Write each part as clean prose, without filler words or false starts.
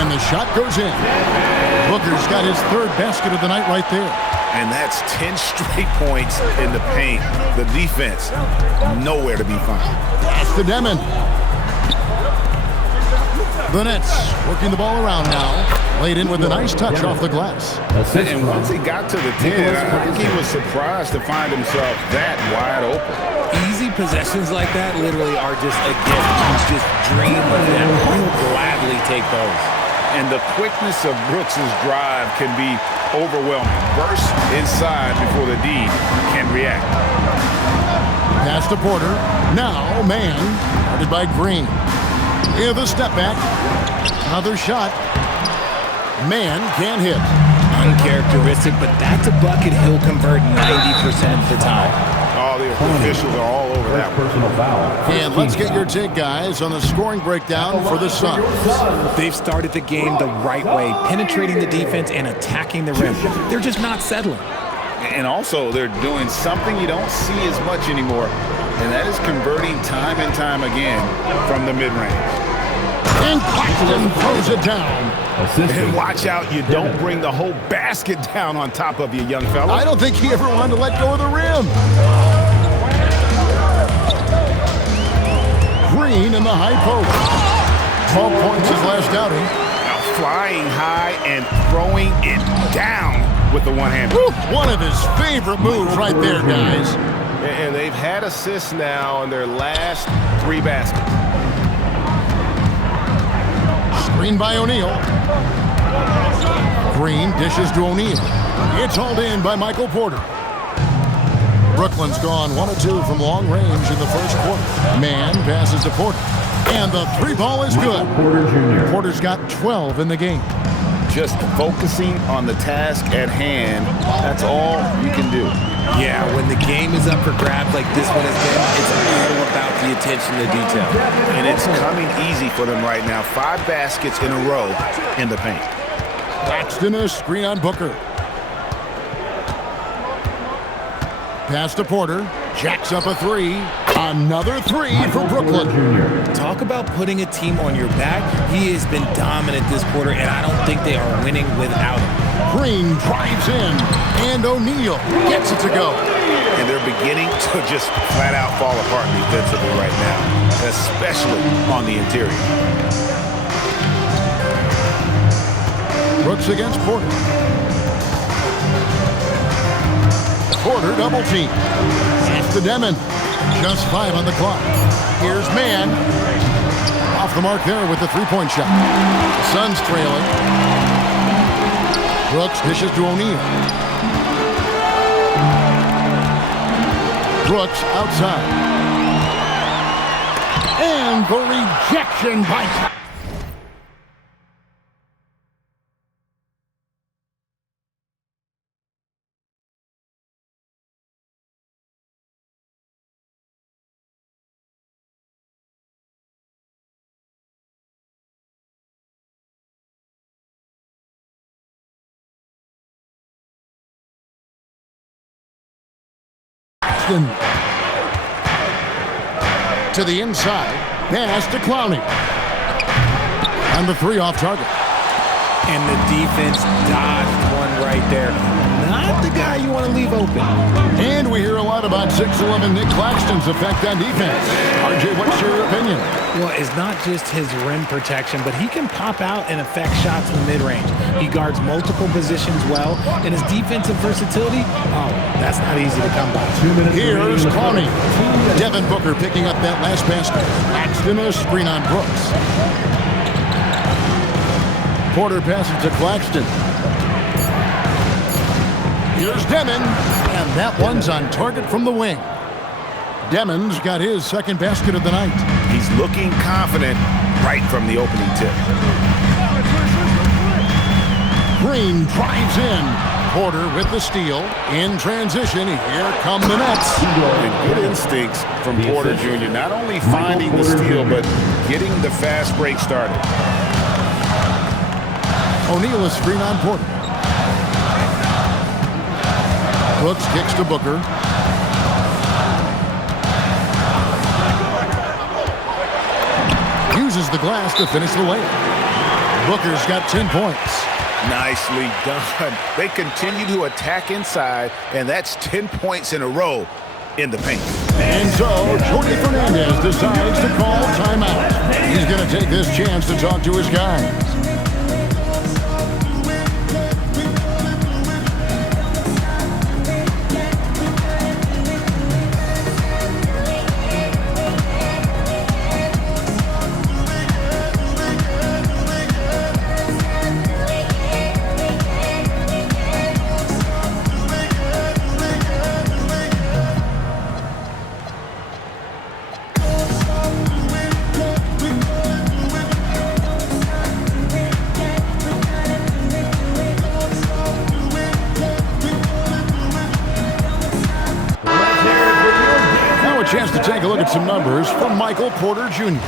And the shot goes in. Booker's got his third basket of the night right there. And that's 10 straight points in the paint. The defense, nowhere to be found. Pass to Demon. The Nets working the ball around now. Laid in with a nice touch off the glass. And once he got to the 10, I think he was surprised to find himself that wide open. Easy possessions like that literally are just a gift. You just dream of them. You'll gladly take those. And the quickness of Brooks' drive can be overwhelming. Burst inside before the D can react. Pass to Porter. Now, man. Guarded by Green. Here's the step back. Another shot. Man can't hit. Uncharacteristic, but that's a bucket he'll convert 90% of the time. Oh, the officials are all over that personal foul. And let's get your take, guys, on the scoring breakdown for the Suns. They've started the game the right way, penetrating the defense and attacking the rim. They're just not settling. And also, they're doing something you don't see as much anymore, and that is converting time and time again from the mid-range. And Claxton throws it down. And watch out, you don't bring the whole basket down on top of you, young fella. I don't think he ever wanted to let go of the rim. Green in the high post. 12 points his last outing. Now flying high and throwing it down with the one-hander. One of his favorite moves right there, guys. And they've had assists now in their last 3 baskets. Screen by O'Neal. Green dishes to O'Neal. It's hauled in by Michael Porter. Brooklyn's gone 1 of 2 from long range in the first quarter. Man passes to Porter. And the 3 ball is good. Porter Jr. Porter's got 12 in the game. Just focusing on the task at hand, that's all you can do. Yeah, when the game is up for grabs like this one has been, it's all about the attention to detail. And it's coming easy for them right now. 5 baskets in a row in the paint. Claxton a screen on Booker. Pass to Porter. Jacks up a 3. Another 3 for Brooklyn. Talk about putting a team on your back. He has been dominant this quarter, and I don't think they are winning without him. Green drives in, and O'Neal gets it to go. And they're beginning to just flat out fall apart defensively right now, especially on the interior. Brooks against Porter. Porter double team. Pass to Demon. Just 5 on the clock. Here's Man. Off the mark there with the 3-point shot. The Suns trailing. Brooks dishes to O'Neal. Brooks outside. And the rejection by... to the inside. Pass to Clowney. And the 3 off target. And the defense dodged one right there. Not the guy you want to leave open. And we hear a lot about 6'11" Nick Claxton's effect on defense. RJ, what's your opinion? Well, it's not just his rim protection, but he can pop out and affect shots in the mid-range. He guards multiple positions well, and his defensive versatility, that's not easy to come by. Here's Clowney. Devin Booker picking up that last basket. Claxton a screen on Brooks. Porter passes to Claxton. Here's Demon, and that one's on target from the wing. Demon's got his second basket of the night. He's looking confident right from the opening tip. Green drives in. Porter with the steal. In transition, here come the Nets. And good instincts from Porter Jr. Not only finding the steal, but getting the fast break started. O'Neal is screen on Porter. Brooks kicks to Booker. Uses the glass to finish the layup. Booker's got 10 points. Nicely done. They continue to attack inside, and that's 10 points in a row in the paint. And so, Jordi Fernandez decides to call timeout. He's going to take this chance to talk to his guys. Chance to take a look at some numbers from Michael Porter Jr.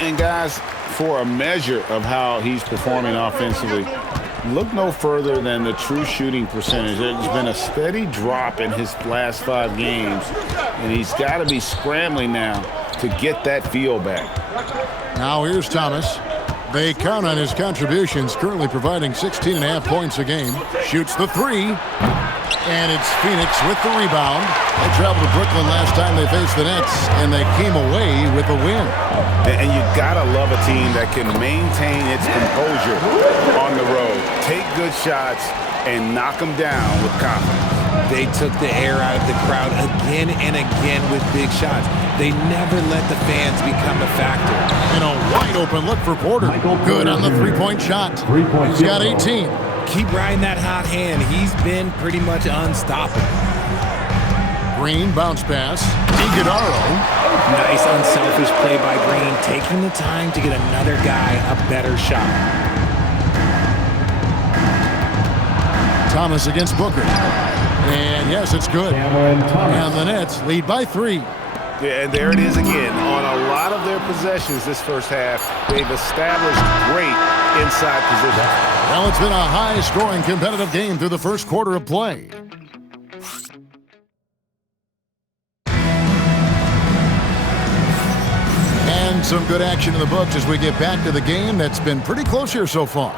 And guys, for a measure of how he's performing offensively, look no further than the true shooting percentage. There's been a steady drop in his last 5 games, and he's got to be scrambling now to get that feel back. Now here's Thomas. They count on his contributions, currently providing 16.5 points a game. Shoots the 3. And it's Phoenix with the rebound. They traveled to Brooklyn last time they faced the Nets, and they came away with a win. And you gotta love a team that can maintain its composure on the road, take good shots, and knock them down with confidence. They took the air out of the crowd again and again with big shots. They never let the fans become a factor. And a wide open look for Porter. Good on the three-point shot. He's got 18. Keep riding that hot hand. He's been pretty much unstoppable. Green bounce pass. Iguodala. Nice unselfish play by Green, taking the time to get another guy a better shot. Thomas against Booker. And yes, it's good. And the Nets lead by 3. Yeah, and there it is again. On a lot of their possessions this first half, they've established great inside position. Well, it's been a high-scoring competitive game through the first quarter of play. And some good action in the books as we get back to the game that's been pretty close here so far.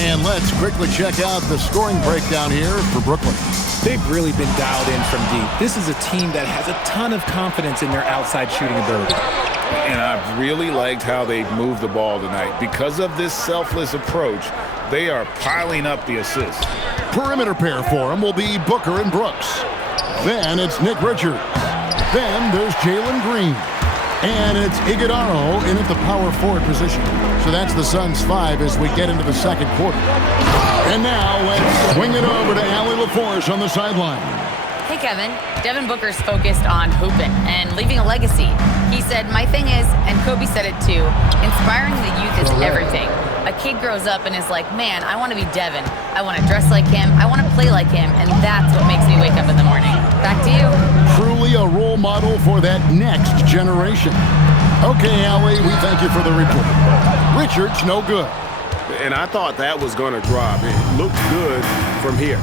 And let's quickly check out the scoring breakdown here for Brooklyn. They've really been dialed in from deep. This is a team that has a ton of confidence in their outside shooting ability. And I've really liked how they've moved the ball tonight. Because of this selfless approach, they are piling up the assists. Perimeter pair for them will be Booker and Brooks. Then it's Nick Richards. Then there's Jalen Green. And it's Iguodala in at the power forward position. So that's the Suns' 5 as we get into the second quarter. And now let's swing it over to Allie LaForce on the sideline. Hey, Kevin. Devin Booker's focused on hooping and leaving a legacy. He said, my thing is, and Kobe said it too, inspiring the youth is everything. A kid grows up and is like, man, I want to be Devin. I want to dress like him. I want to play like him. And that's what makes me wake up in the morning. Back to you. Truly a role model for that next generation. Okay, Allie, we thank you for the report. Richards, no good. And I thought that was going to drop. It looked good from here.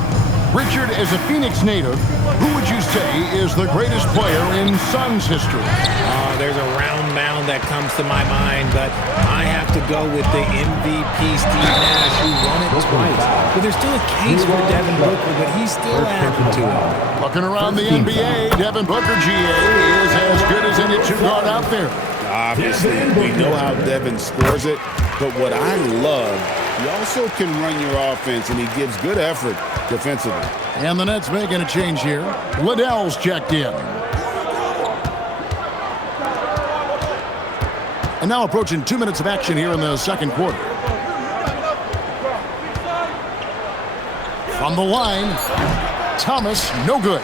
Richard, as a Phoenix native, who would you say is the greatest player in Suns history? There's a round mound that comes to my mind, but I have to go with the MVP Steve Nash, who won it twice. But there's still a case for Devin Booker, but he's still happened to him. Looking around the NBA, Devin Booker, GA, is as good as any two-guard out there. Obviously, we know how Devin scores it, but what I love, he also can run your offense, and he gives good effort defensively. And the Nets making a change here. Liddell's checked in. And now approaching 2 minutes of action here in the second quarter. From the line, Thomas, no good.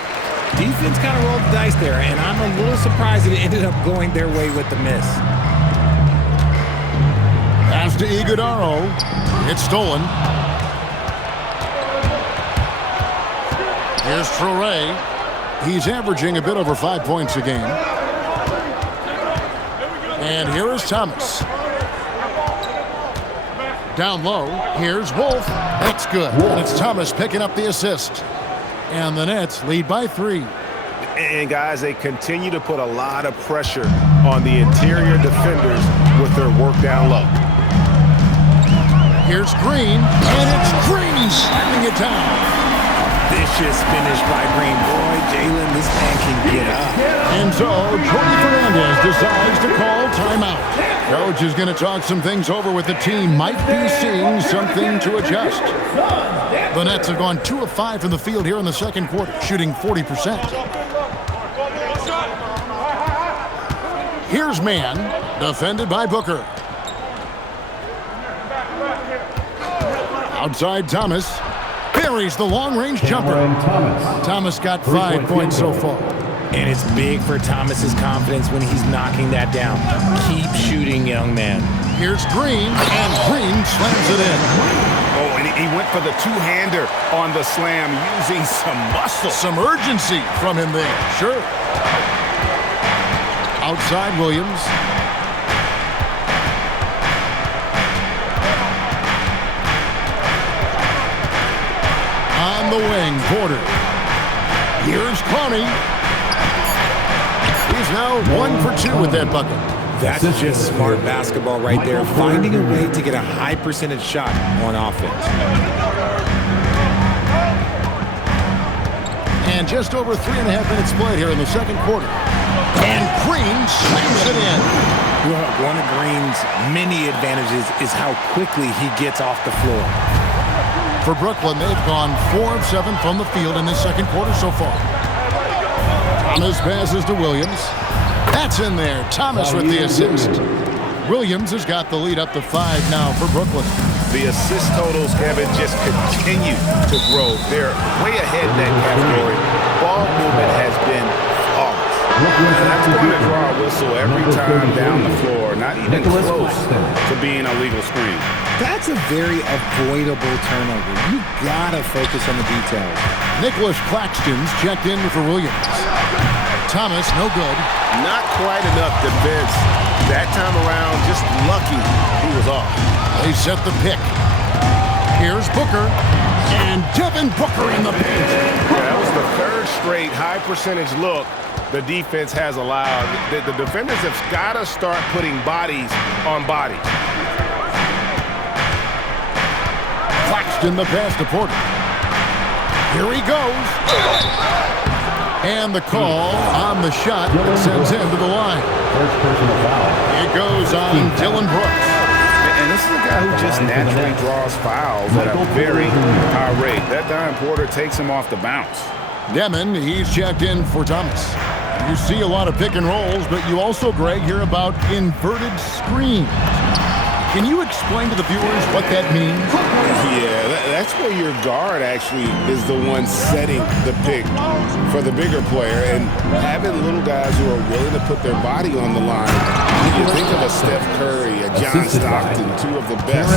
Defense kind of rolled the dice there, and I'm a little surprised that it ended up going their way with the miss. Pass to Iguodala. It's stolen. Here's Traore. He's averaging a bit over 5 points a game. And here is Thomas. Down low, here's Wolf. That's good. And it's Thomas picking up the assist. And the Nets lead by 3. And guys, they continue to put a lot of pressure on the interior defenders with their work down low. Here's Green, and it's Green slamming it down. Vicious finish by Green. Boy, Jalen, this man can get up. And so, Jordy Fernandez decides to call timeout. Coach is going to talk some things over with the team. Might be seeing something to adjust. The Nets have gone 2 of 5 from the field here in the second quarter, shooting 40%. Here's man, defended by Booker. Outside Thomas. Buries the long-range jumper. Thomas got 5 points so far. And it's big for Thomas's confidence when he's knocking that down. Keep shooting, young man. Here's Green, and Green slams it in. Oh, and he went for the two-hander on the slam using some muscle. Some urgency from him there, sure. Outside Williams. On the wing, Porter. Here's Connie. He's now 1 for 2 with that bucket. That's just smart basketball right there, finding a way to get a high percentage shot on offense. And just over 3.5 minutes played here in the second quarter. And Green slams it in. Well, one of Green's many advantages is how quickly he gets off the floor. For Brooklyn, they've gone 4 of 7 from the field in this second quarter so far. Thomas passes to Williams. That's in there. Thomas with the assist. Williams has got the lead up to 5 now for Brooklyn. The assist totals, Kevin, just continue to grow. They're way ahead in that category. Ball movement has been flawless. That's going to draw a whistle every time down the floor. Not even close to being a legal screen. That's a very avoidable turnover. You gotta focus on the details. Nicholas Claxton's checked in for Williams. Thomas, no good. Not quite enough defense. That time around, just lucky he was off. They set the pick. Here's Booker. And Devin Booker in the paint. That was the third straight high percentage look the defense has allowed. The defenders have got to start putting bodies on bodies. Claxton the pass to Porter. Here he goes. And the call on the shot that sends him to the line. First personal foul. It goes on Dylan Brooks. And this is a guy who just naturally draws fouls at a very high rate. That time Porter takes him off the bounce. Demon, he's checked in for Thomas. You see a lot of pick and rolls, but you also, Greg, hear about inverted screens. Can you explain to the viewers what that means? Yeah, that's where your guard actually is the one setting the pick for the bigger player, and having little guys who are willing to put their body on the line. You think of a Steph Curry, a John Stockton, 2 of the best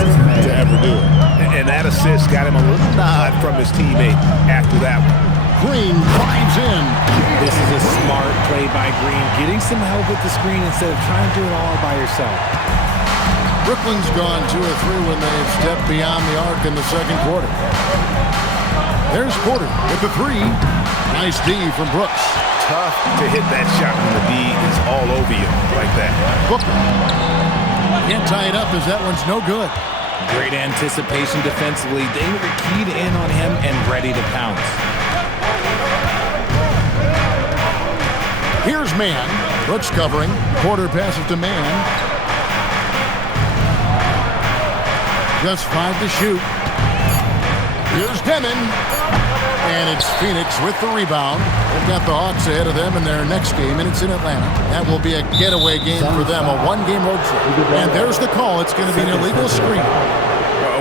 to ever do it. And that assist got him a little nod from his teammate after that one. Green drives in. This is a smart play by Green, getting some help with the screen instead of trying to do it all by yourself. Brooklyn's gone 2 of 3 when they've stepped beyond the arc in the second quarter. There's Porter with the 3. Nice D from Brooks. Tough to hit that shot when the D is all over you like that. Booker can't tie it up as that one's no good. Great anticipation defensively. They were keyed in on him and ready to pounce. Here's man. Brooks covering. Porter passes to man. Just 5 to shoot. Here's Demon. And it's Phoenix with the rebound. They've got the Hawks ahead of them in their next game, and it's in Atlanta. That will be a getaway game for them, a 1-game road trip. And there's the call. It's going to be an illegal screen.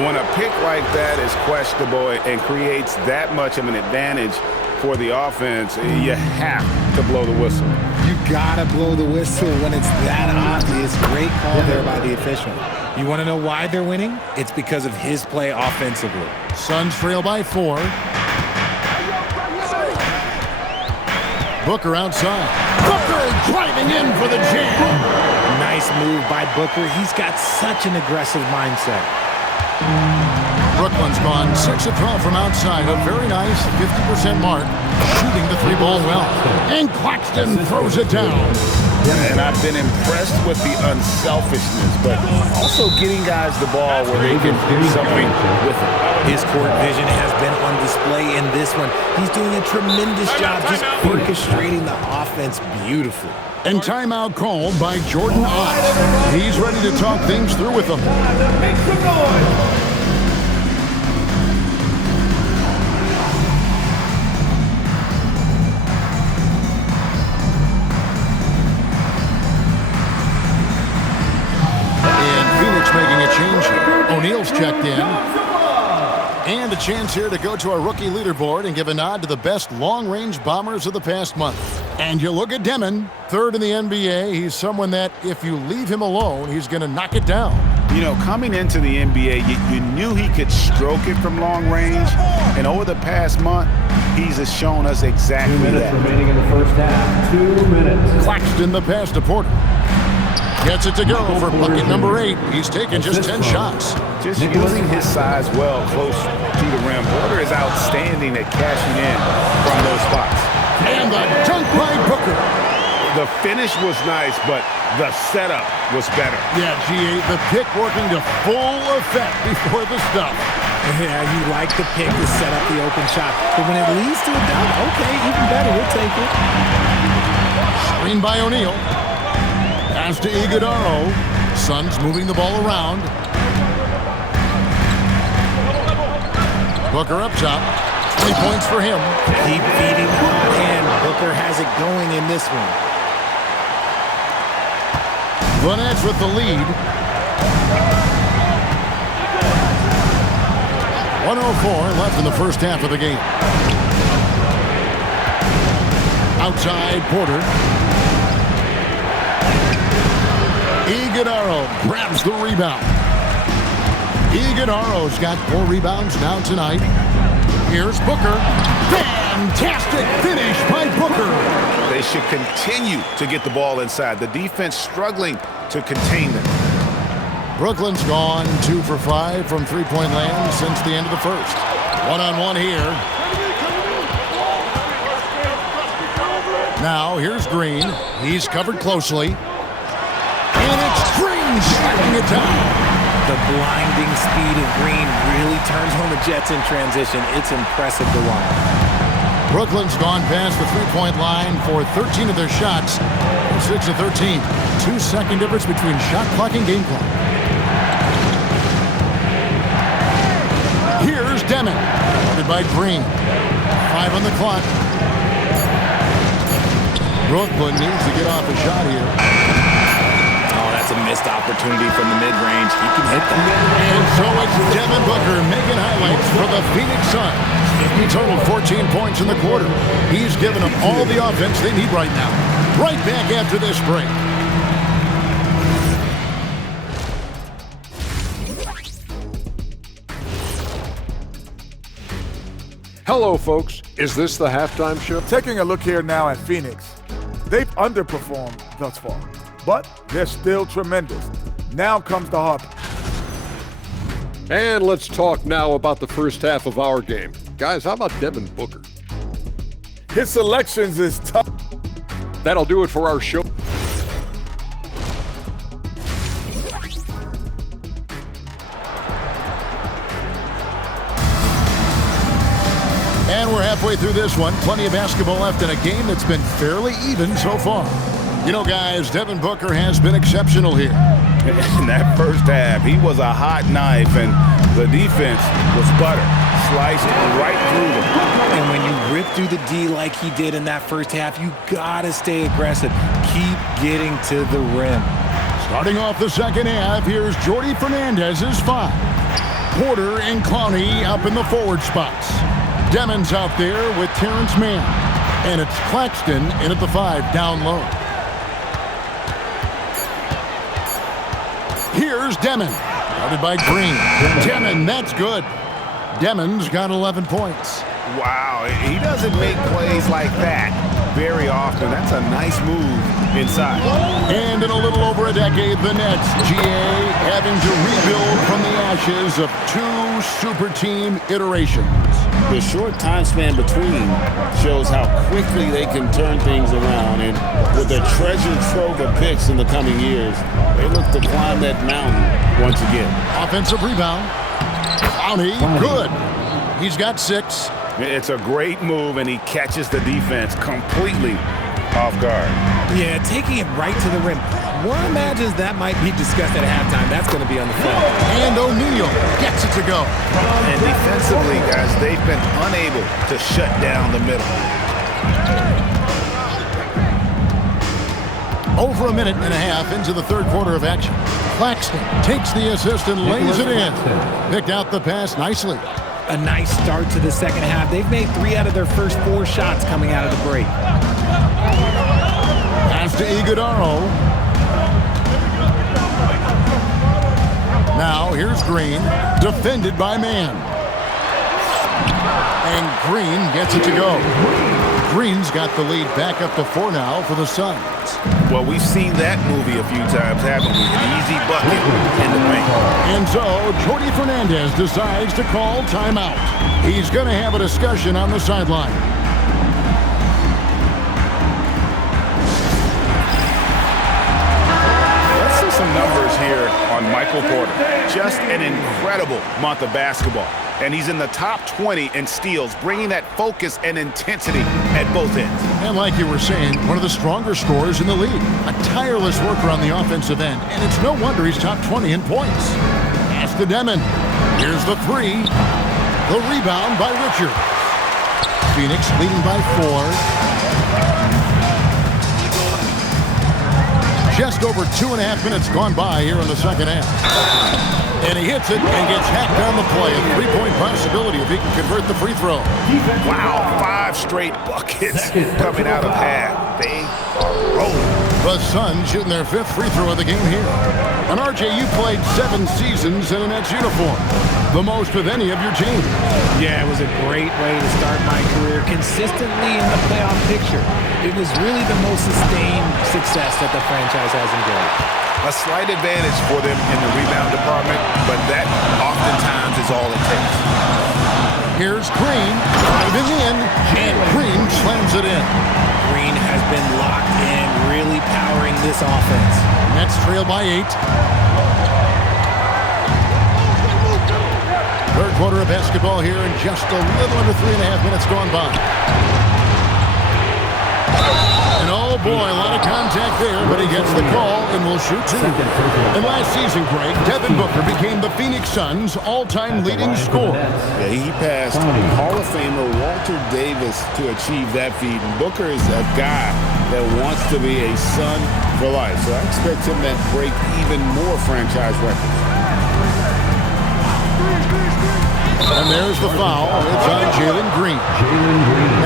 When a pick like that is questionable and creates that much of an advantage for the offense, you have to blow the whistle. You gotta blow the whistle when it's that obvious. Great call there by the official. You want to know why they're winning? It's because of his play offensively. Suns trail by 4. Booker outside. Booker driving in for the jam. Nice move by Booker. He's got such an aggressive mindset. Brooklyn's gone 6 of 12 from outside. A very nice 50% mark. Shooting the 3-ball well. And Claxton throws it down. And I've been impressed with the unselfishness, but also getting guys the ball where they can do something with it. His court vision has been on display in this one. He's doing a tremendous job just orchestrating the offense beautifully. And timeout called by Jordan Ott. He's ready to talk things through with them. Make some noise. Making a change here. O'Neal's checked in. And a chance here to go to our rookie leaderboard and give a nod to the best long-range bombers of the past month. And you look at Demon, third in the NBA. He's someone that, if you leave him alone, he's going to knock it down. You know, coming into the NBA, you knew he could stroke it from long range. And over the past month, he's shown us exactly 2 minutes that. remaining in the first half. 2 minutes. Claxton the pass to Porter. Gets it to go for bucket number 8. He's taken just 10 shots. Just using his size well close to the rim. Porter is outstanding at cashing in from those spots. And the dunk by Booker. The finish was nice, but the setup was better. Yeah, G.A., the pick working to full effect before the stuff. Yeah, you like the pick to set up the open shot. But when it leads to a dunk, okay, even better, we'll take it. Screen by O'Neal. Pass to Iguodaro. Suns moving the ball around. Booker up top. 20 points for him. Keep feeding hard hand. Booker has it going in this one. The Nets with the lead. 1:04 left in the first half of the game. Outside, Porter. Iguodaro grabs the rebound. Iguodaro's got 4 rebounds now tonight. Here's Booker. Fantastic finish by Booker. They should continue to get the ball inside. The defense struggling to contain them. Brooklyn's gone 2 for 5 from three-point land since the end of the first. One-on-one here. Now here's Green. He's covered closely. And it's Green shutting it down. The blinding speed of Green really turns on the Jets in transition. It's impressive to watch. Brooklyn's gone past the three-point line for 13 of their shots. 6 of 13. 2-second difference between shot clock and game clock. Here's Demon. Guarded by Green. 5 on the clock. Brooklyn needs to get off a shot here. That's a missed opportunity from the mid-range. He can hit that. And so it's Devin Booker making highlights for the Phoenix Suns. He totaled 14 points in the quarter. He's given them all the offense they need right now. Right back after this break. Hello, folks. Is this the halftime show? Taking a look here now at Phoenix. They've underperformed thus far, but they're still tremendous. Now comes the harp. And let's talk now about the first half of our game. Guys, how about Devin Booker? His selections is tough. That'll do it for our show. And we're halfway through this one. Plenty of basketball left in a game that's been fairly even so far. You know, guys, Devin Booker has been exceptional here. In that first half, he was a hot knife, and the defense was butter. Sliced right through them. And when you rip through the D like he did in that first half, you gotta stay aggressive. Keep getting to the rim. Starting off the second half, here's Jordy Fernandez's 5. Porter and Clowney up in the forward spots. Demon's out there with Terrence Mann. And it's Claxton in at the 5 down low. Here's Demon. Guarded by Green. Demon, that's good. Demon's got 11 points. Wow, he doesn't make plays like that very often. That's a nice move inside. And in a little over a decade, the Nets, GA, having to rebuild from the ashes of 2 super team iterations. The short time span between shows how quickly they can turn things around. And with a treasure trove of picks in the coming years, they look to climb that mountain once again. Offensive rebound. Clowney, good. He's got 6. It's a great move, and he catches the defense completely off guard. Yeah, taking it right to the rim. One imagines that might be discussed at halftime. That's going to be on the film. And O'Neal gets it to go. And defensively, guys, they've been unable to shut down the middle. Over a minute and a half into the third quarter of action. Claxton takes the assist and lays it in. Picked out the pass nicely. A nice start to the second half. They've made 3 out of their first 4 shots coming out of the break. Pass to Iguodaro. Now here's Green, defended by Mann. And Green gets it to go. Green's got the lead back up to 4 now for the Suns. Well, we've seen that movie a few times, haven't we? An easy bucket in the paint. And so Jordi Fernandez decides to call timeout. He's going to have a discussion on the sideline. Let's see some numbers here on Michael Porter. Just an incredible month of basketball. And he's in the top 20 in steals, bringing that focus and intensity at both ends. And like you were saying, one of the stronger scorers in the league. A tireless worker on the offensive end. And it's no wonder he's top 20 in points. Pass to Demon. Here's the 3. The rebound by Richard. Phoenix leading by 4. Just over 2.5 minutes gone by here in the second half. And he hits it and gets hacked on the play. A 3-point possibility if he can convert the free throw. Wow, 5 straight buckets coming out of half. They are rolling. The Suns shooting their 5th free throw of the game here. And RJ, you played 7 seasons in a Nets uniform. The most of any of your team. Yeah, it was a great way to start my career consistently in the playoff picture. It was really the most sustained success that the franchise has enjoyed. A slight advantage for them in the rebound department, but that oftentimes is all it takes. Here's Green, driving in, and Green slams it in. Green has been locked in, really powering this offense. Nets trail by 8. Third quarter of basketball here, and just a little under 3.5 minutes gone by. And oh boy, a lot of contact there, but he gets the call and will shoot 2. And last season, Greg, Devin Booker became the Phoenix Suns' all-time leading scorer. Yeah, he passed Hall of Famer Walter Davis to achieve that feat. And Booker is a guy that wants to be a Sun for life. So I expect him to break even more franchise records. And there's the foul. It's on Jalen Green.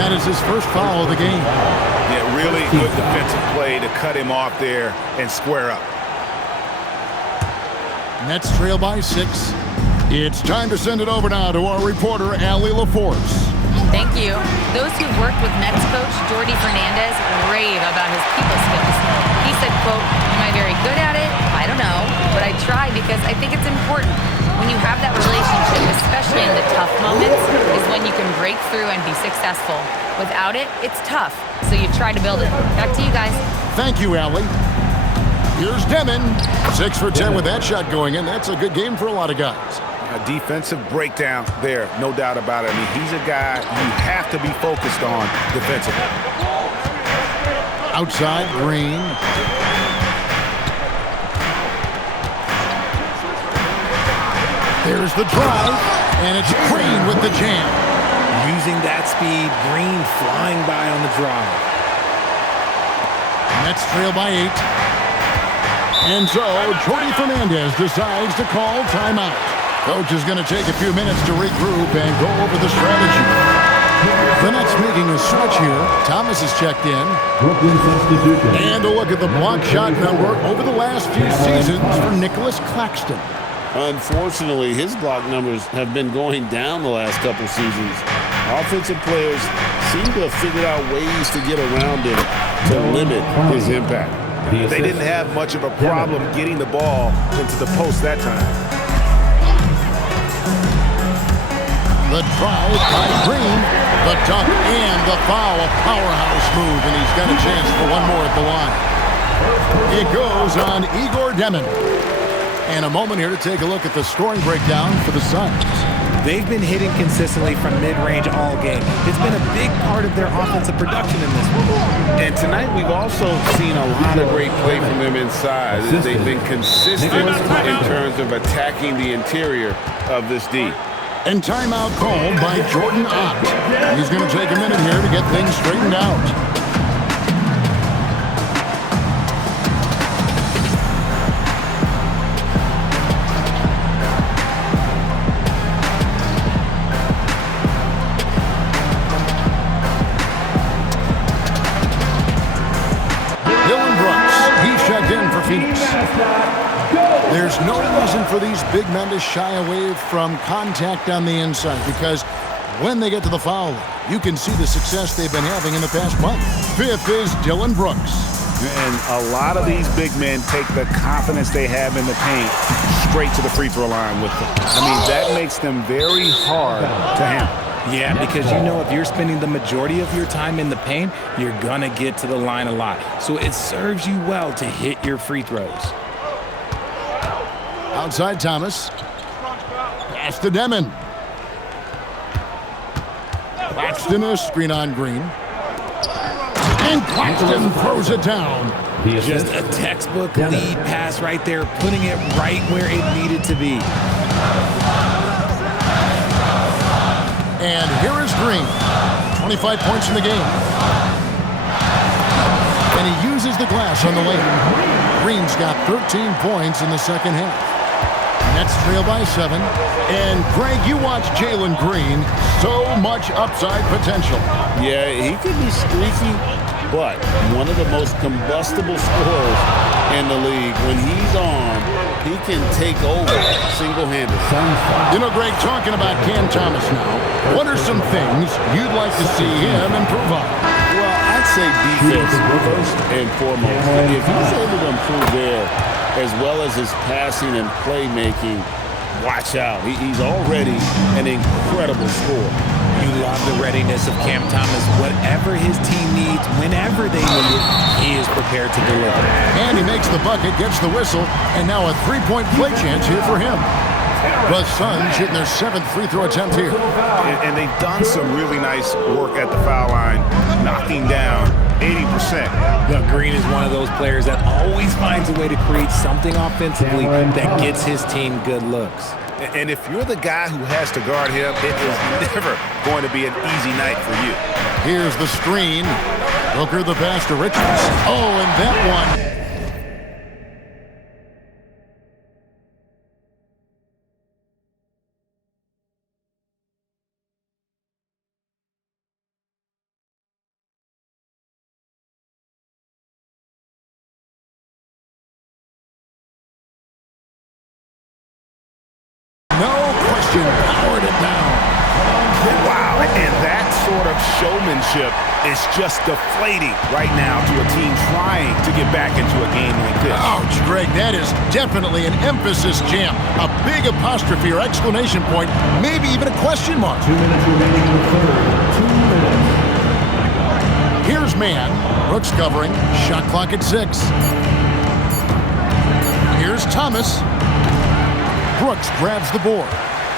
That is his first foul of the game. Yeah, really good defensive play to cut him off there and square up. Nets trail by 6. It's time to send it over now to our reporter, Allie LaForce. Thank you. Those who've worked with Nets coach Jordi Fernandez rave about his people skills. He said, quote, "Am I very good at it? I don't know, but I try because I think it's important. When you have that relationship, especially in the tough moments, is when you can break through and be successful. Without it, it's tough. So you try to build it." Back to you guys. Thank you, Allie. Here's Demon. 6 for 10 with that shot going in. That's a good game for a lot of guys. A defensive breakdown there, no doubt about it. I mean, he's a guy you have to be focused on defensively. Outside, Green. There's the drive, and it's Green with the jam. Using that speed, Green flying by on the drive. Nets trail by 8. And so, Jordi Fernandez decides to call timeout. Coach is going to take a few minutes to regroup and go over the strategy. The Nets making a switch here. Thomas has checked in. And a look at the block shot number over the last few seasons for Nicholas Claxton. Unfortunately, his block numbers have been going down the last couple seasons. Offensive players seem to have figured out ways to get around him to limit his impact. They didn't have much of a problem getting the ball into the post that time. The drive by Green. The dunk and the foul. A powerhouse move, and he's got a chance for one more at the line. It goes on Igor Demon. And a moment here to take a look at the scoring breakdown for the Suns. They've been hitting consistently from mid-range all game. It's been a big part of their offensive production in this one. And tonight we've also seen a lot of great play from them inside. They've been consistent in terms of attacking the interior of this D. And timeout called by Jordan Ott. He's going to take a minute here to get things straightened out. There's no reason for these big men to shy away from contact on the inside because when they get to the foul line, you can see the success they've been having in the past month. Fifth is Dillon Brooks. And a lot of these big men take the confidence they have in the paint straight to the free throw line with them. I mean, that makes them very hard to handle. Yeah, because you know if you're spending the majority of your time in the paint, you're going to get to the line a lot. So it serves you well to hit your free throws. Outside Thomas. Pass to Demon. Claxton a screen on Green. And Claxton throws it down. Just a textbook lead pass right there, putting it right where it needed to be. And here is Green. 25 points in the game. And he uses the glass on the lane. Green's got 13 points in the second half. Nets trail by 7. And Greg, you watch Jalen Green. So much upside potential. Yeah, he could be streaky, but one of the most combustible scorers in the league. When he's on, he can take over single-handedly. You know, Greg, talking about Cam Thomas now, what are some things you'd like to see him improve on? Well, I'd say defense first and foremost. If he's able to improve there, as well as his passing and playmaking, watch out. He's already an incredible scorer. You love the readiness of Cam Thomas. Whatever his team needs, whenever they need it, he is prepared to deliver. And he makes the bucket, gets the whistle, and now a three-point play chance here for him. The Suns hitting their 7th free throw attempt here. And they've done some really nice work at the foul line, knocking down 80%. Look, Green is one of those players that always finds a way to create something offensively that gets his team good looks. And if you're the guy who has to guard him, it is never going to be an easy night for you. Here's the screen. Booker the pass to Richards. Oh, and that one. Powered it down. Wow, and that sort of showmanship is just deflating right now to a team trying to get back into a game like this. Ouch, Greg, that is definitely an emphasis jam. A big apostrophe or exclamation point, maybe even a question mark. 2 minutes remaining in the third. 2 minutes. Here's man. Brooks covering. Shot clock at 6. Here's Thomas. Brooks grabs the board.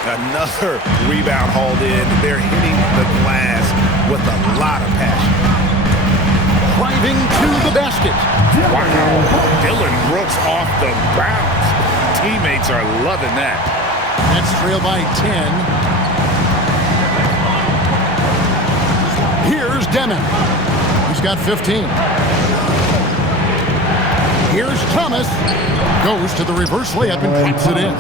Another rebound hauled in. They're hitting the glass with a lot of passion. Driving to the basket. Wow. Dillon Brooks off the bounce. Teammates are loving that. Nets trail by 10. Here's Demon. He's got 15. Here's Thomas. Goes to the reverse layup and claps it in.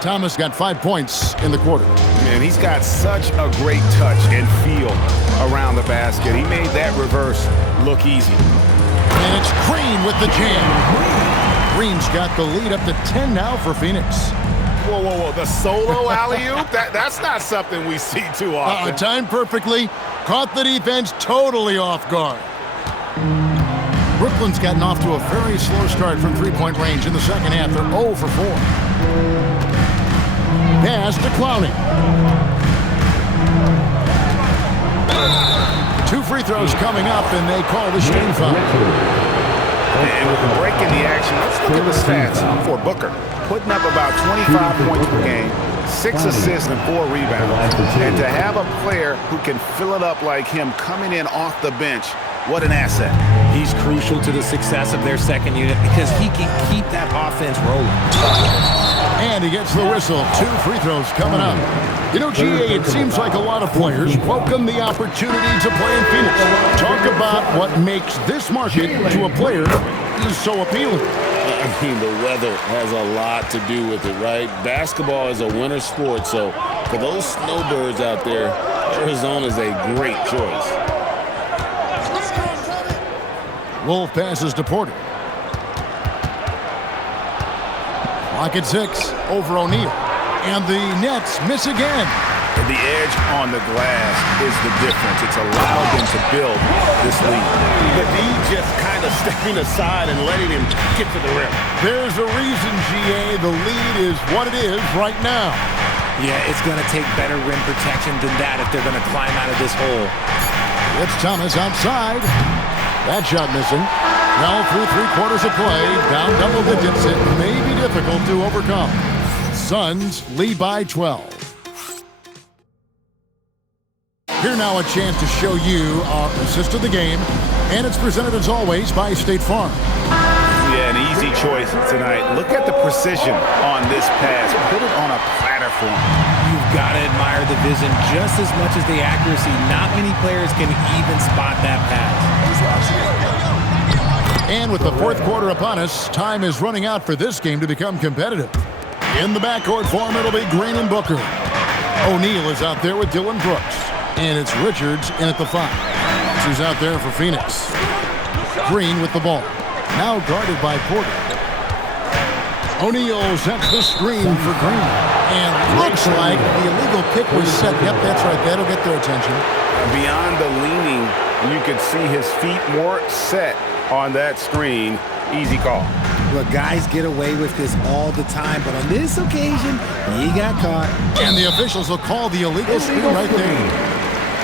Thomas got 5 points in the quarter. Man, he's got such a great touch and feel around the basket. He made that reverse look easy. And it's Green with the jam. Green's got the lead up to 10 now for Phoenix. Whoa, whoa, whoa. The solo alley-oop? That's not something we see too often. Timed perfectly. Caught the defense totally off guard. Brooklyn's gotten off to a very slow start from three-point range in the second half. They're 0 for 4. Pass to Clowney. 2 free throws coming up, and they call the shooting foul. And with the break in the action, let's look at the stats for Booker. Putting up about 25 points per game, 6 assists and 4 rebounds. And to have a player who can fill it up like him coming in off the bench, what an asset. He's crucial to the success of their second unit because he can keep that offense rolling. And he gets the whistle. 2 free throws coming up. You know, GA, it seems like a lot of players welcome the opportunity to play in Phoenix. Talk about what makes this market to a player so appealing. I mean, the weather has a lot to do with it, right? Basketball is a winter sport, so for those snowbirds out there, Arizona is a great choice. Wolf passes to Porter. Clock at 6 over O'Neal. And the Nets miss again. The edge on the glass is the difference. It's allowed them to build this lead. But he just kind of stepping aside and letting him get to the rim. There's a reason, GA, the lead is what it is right now. Yeah, it's going to take better rim protection than that if they're going to climb out of this hole. It's Thomas outside. That shot missing. Well, through 3 quarters of play, down double digits, it may be difficult to overcome. Suns lead by 12. Here now a chance to show you our assist of the game, and it's presented as always by State Farm. Yeah, an easy choice tonight. Look at the precision on this pass. Put it on a platter for him. You've got to admire the vision just as much as the accuracy. Not many players can even spot that pass. And with the 4th quarter upon us, time is running out for this game to become competitive. In the backcourt form, it'll be Green and Booker. O'Neal is out there with Dylan Brooks. And it's Richards in at the 5. He's out there for Phoenix. Green with the ball. Now guarded by Porter. O'Neal sets the screen for Green. And looks like the illegal pick was set. Yep, that's right. That'll get their attention. Beyond the leaning, you could see his feet more set on that screen. Easy call. Look, guys get away with this all the time, but on this occasion, he got caught. And the officials will call the illegal screen right there.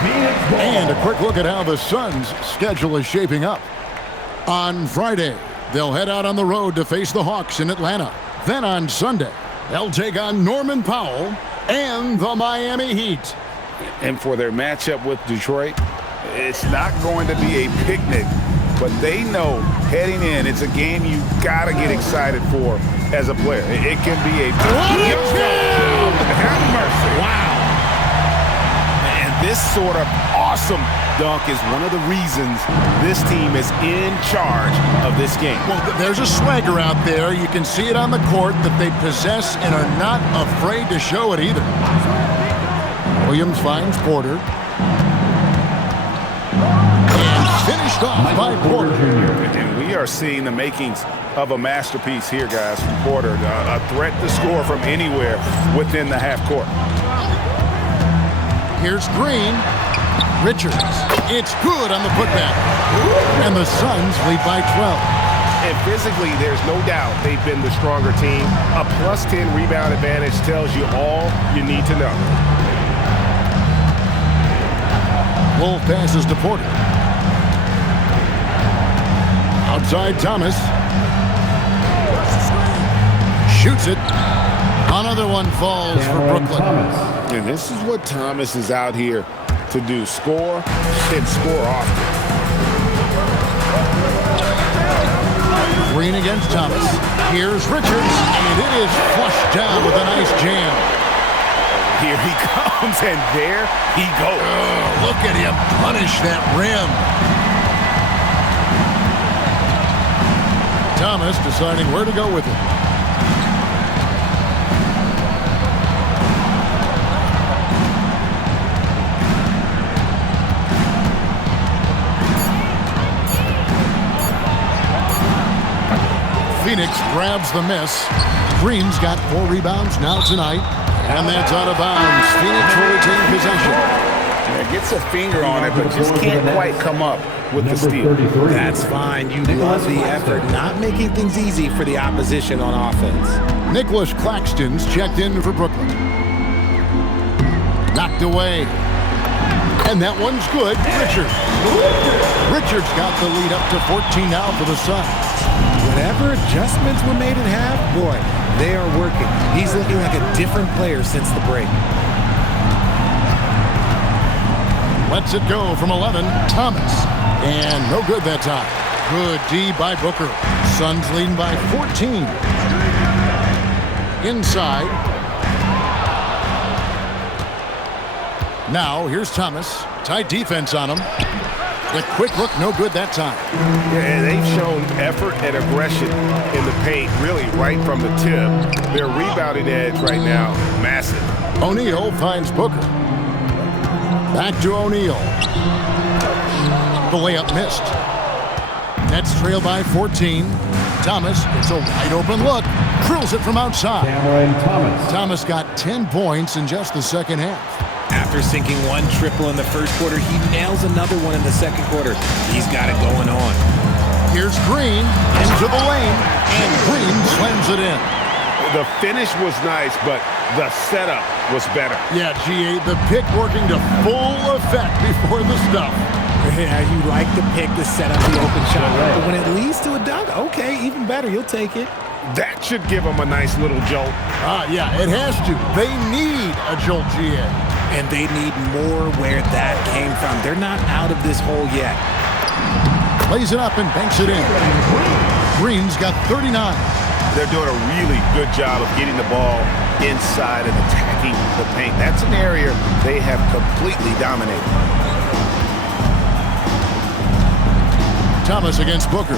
And a quick look at how the Suns' schedule is shaping up. On Friday, they'll head out on the road to face the Hawks in Atlanta. Then on Sunday, they'll take on Norman Powell and the Miami Heat. And for their matchup with Detroit, it's not going to be a picnic, but they know heading in, it's a game you got to get excited for as a player. It can be a... Have mercy. Wow. This sort of awesome dunk is one of the reasons this team is in charge of this game. Well, there's a swagger out there. You can see it on the court that they possess and are not afraid to show it either. Williams finds Porter. And finished off by Porter. And we are seeing the makings of a masterpiece here, guys, from Porter. A threat to score from anywhere within the half court. Here's Green. Richards. It's good on the putback. And the Suns lead by 12. And physically, there's no doubt they've been the stronger team. A +10 rebound advantage tells you all you need to know. Wolf passes to Porter. Outside Thomas. Shoots it. Another one falls for Brooklyn. And this is what Thomas is out here to do. Score and score often. Green against Thomas. Here's Richards, and it is flushed down with a nice jam. Here he comes, and there he goes. Oh, look at him punish that rim. Thomas deciding where to go with it. Phoenix grabs the miss. Green's got 4 rebounds now tonight, and that's out of bounds. Phoenix will retain possession. Yeah, gets a finger on it, but just can't quite come up with the steal. That's fine. You love the effort, not making things easy for the opposition on offense. Nicholas Claxton's checked in for Brooklyn. Knocked away. And that one's good. Richards got the lead up to 14 now for the Suns. Whatever adjustments were made at half, boy, they are working. He's looking like a different player since the break. Lets it go from 11. Thomas. And no good that time. Good D by Booker. Suns leading by 14. Inside. Now, here's Thomas. Tight defense on him. The quick look, no good that time. Yeah, they've shown effort and aggression in the paint, really right from the tip. Their rebounding edge right now, massive. O'Neal finds Booker. Back to O'Neal. The layup missed. Nets trail by 14. Thomas gets a wide open look. Drills it from outside. Cameron Thomas. Thomas got 10 points in just the second half. After sinking one triple in the first quarter, he nails another one in the second quarter. He's got it going on. Here's Green into the lane, and Green slams it in. The finish was nice, but the setup was better. Yeah, GA, the pick working to full effect before the stuff. Yeah, you like the pick to set up the open shot. But when it leads to a dunk, okay, even better. You'll take it. That should give them a nice little jolt. Yeah, it has to. They need a jolt, GA. And they need more where that came from. They're not out of this hole yet. Plays it up and banks it in. Green's got 39. They're doing a really good job of getting the ball inside and attacking the paint. That's an area they have completely dominated. Thomas against Booker.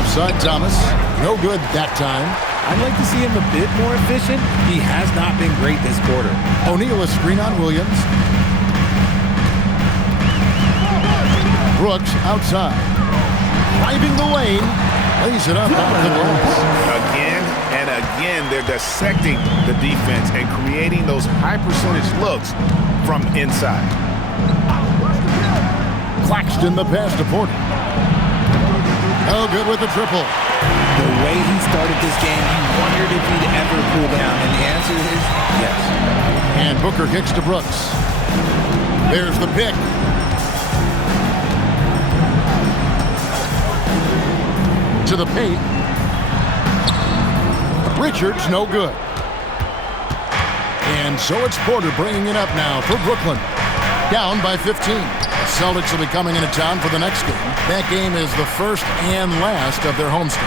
Upside Thomas. No good that time. I'd like to see him a bit more efficient. He has not been great this quarter. O'Neal a screen on Williams. Brooks outside. Driving the lane. Lays it up off the glass. Again and again, they're dissecting the defense and creating those high percentage looks from inside. Claxton the pass to Porter. Oh, good with the triple. The way he started this game, you wondered if he'd ever cool down, and the answer is yes. And Booker kicks to Brooks. There's the pick. To the paint. Richards, no good. And so it's Porter bringing it up now for Brooklyn. Down by 15. Celtics will be coming into town for the next game. That game is the first and last of their homestand.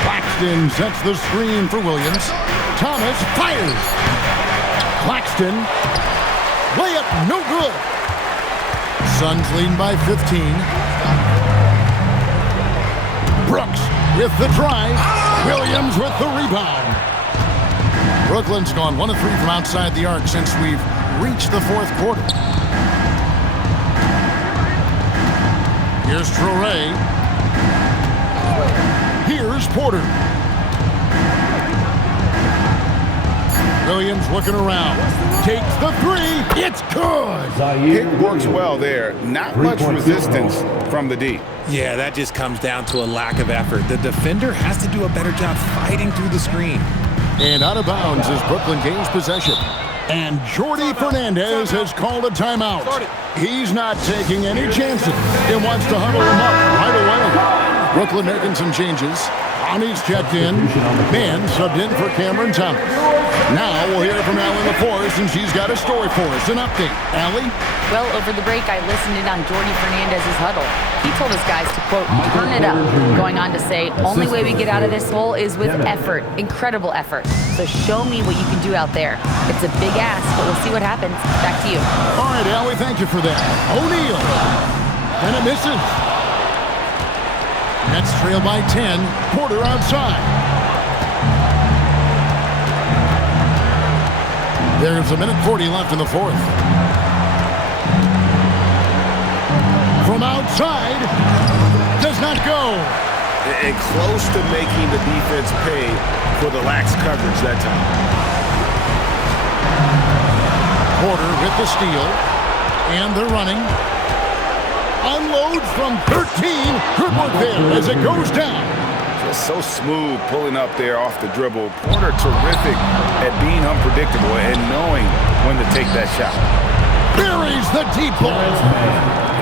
Claxton sets the screen for Williams. Thomas fires. Claxton. Layup, no good. Suns leading by 15. Brooks with the drive. Williams with the rebound. Brooklyn's gone 1 of 3 from outside the arc since we've reached the fourth quarter. Here's Traoré. Here's Porter. Williams looking around. Takes the three. It's good. It works well there. Not much resistance from the D. Yeah, that just comes down to a lack of effort. The defender has to do a better job fighting through the screen. And out of bounds as Brooklyn gains possession. And Jordi Fernandez has called a timeout. He's not taking any chances and wants to huddle him up right away. Brooklyn making some changes. Ani's checked in. Man subbed in for Cameron Thomas. Now we'll hear from Allie LaForest, and she's got a story for us. An update. Allie? Well, over the break, I listened in on Jordi Fernandez's huddle. He told his guys to, quote, turn it up, going on to say, only way we get out of this hole is with effort, incredible effort. So show me what you can do out there. It's a big ask, but we'll see what happens. Back to you. All right, Allie, thank you for that. O'Neal. And it misses. Nets trail by 10. Porter outside. There's a minute 40 left in the fourth. From outside, does not go. And close to making the defense pay for the lax coverage that time. Porter with the steal. And they're running. Unloads from 13. Good work there as it goes down. Just so smooth pulling up there off the dribble. Porter terrific at being unpredictable and knowing when to take that shot. Buries the deep ball.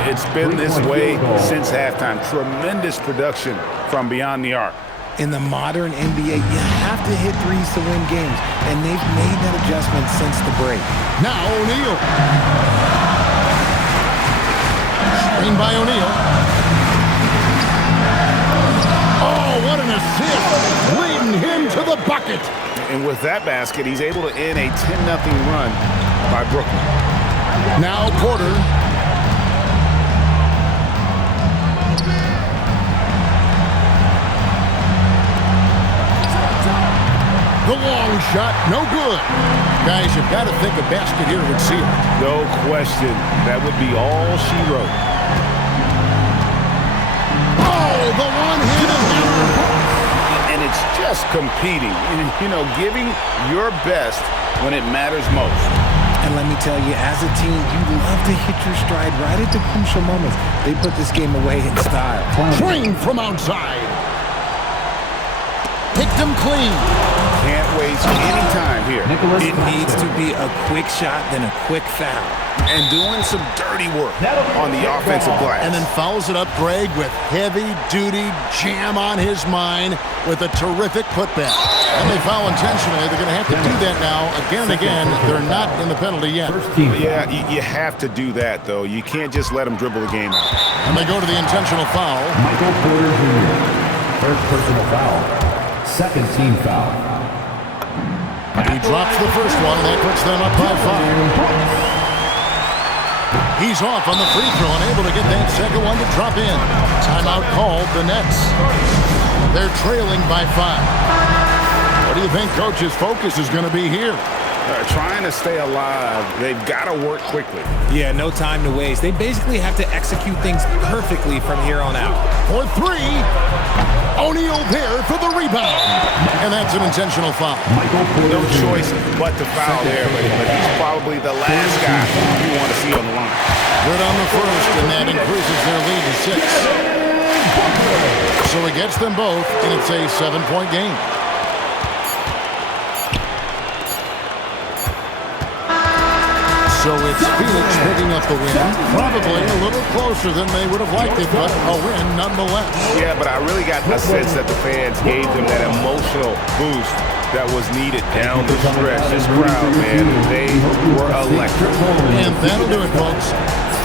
It's been this way since halftime. Tremendous production from beyond the arc. In the modern NBA, you have to hit threes to win games, and they've made that adjustment since the break. Now O'Neal. Screen by O'Neal. Oh, what an assist! Leading him to the bucket. And with that basket, he's able to end a 10-0 run by Brooklyn. Now Porter. The long shot, no good. Guys, you've got to think a basket here would seal it. No question. That would be all she wrote. Oh, the one-handed hammer. And it's just competing. You know, giving your best when it matters most. And let me tell you, as a team, you love to hit your stride right at the crucial moments. They put this game away in style. Train from outside. Picked him clean. Can't waste any time here. It needs to be a quick shot, then a quick foul. And doing some dirty work on the offensive glass. And then fouls it up, Greg, with heavy-duty jam on his mind with a terrific putback. And they foul intentionally. They're going to have to do that now again and again. They're not in the penalty yet. Yeah, you have to do that, though. You can't just let them dribble the game out. And they go to the intentional foul. Michael Porter Jr. First personal foul. Second team foul. He drops the first one, and that puts them up by 5. He's off on the free throw and able to get that second one to drop in. Timeout called the Nets. They're trailing by 5. What do you think Coach's focus is going to be here? Trying to stay alive. They've got to work quickly. Yeah, no time to waste. They basically have to execute things perfectly from here on out. For 3. O'Neal there for the rebound. And that's an intentional foul. No choice but to foul there, but he's probably the last guy you want to see on the line. Good on the first, and that increases their lead to 6. So he gets them both, and it's a 7-point game. So it's Phoenix picking up the win. Probably a little closer than they would have liked it, but a win nonetheless. Yeah, but I really got the sense that the fans gave them that emotional boost that was needed down the stretch. This crowd, man, they were electric. And that'll do it, folks.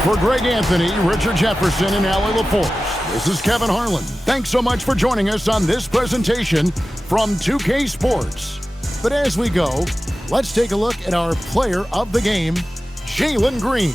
For Greg Anthony, Richard Jefferson, and Allie LaForce, this is Kevin Harlan. Thanks so much for joining us on this presentation from 2K Sports. But as we go, let's take a look at our player of the game, Jalen Green.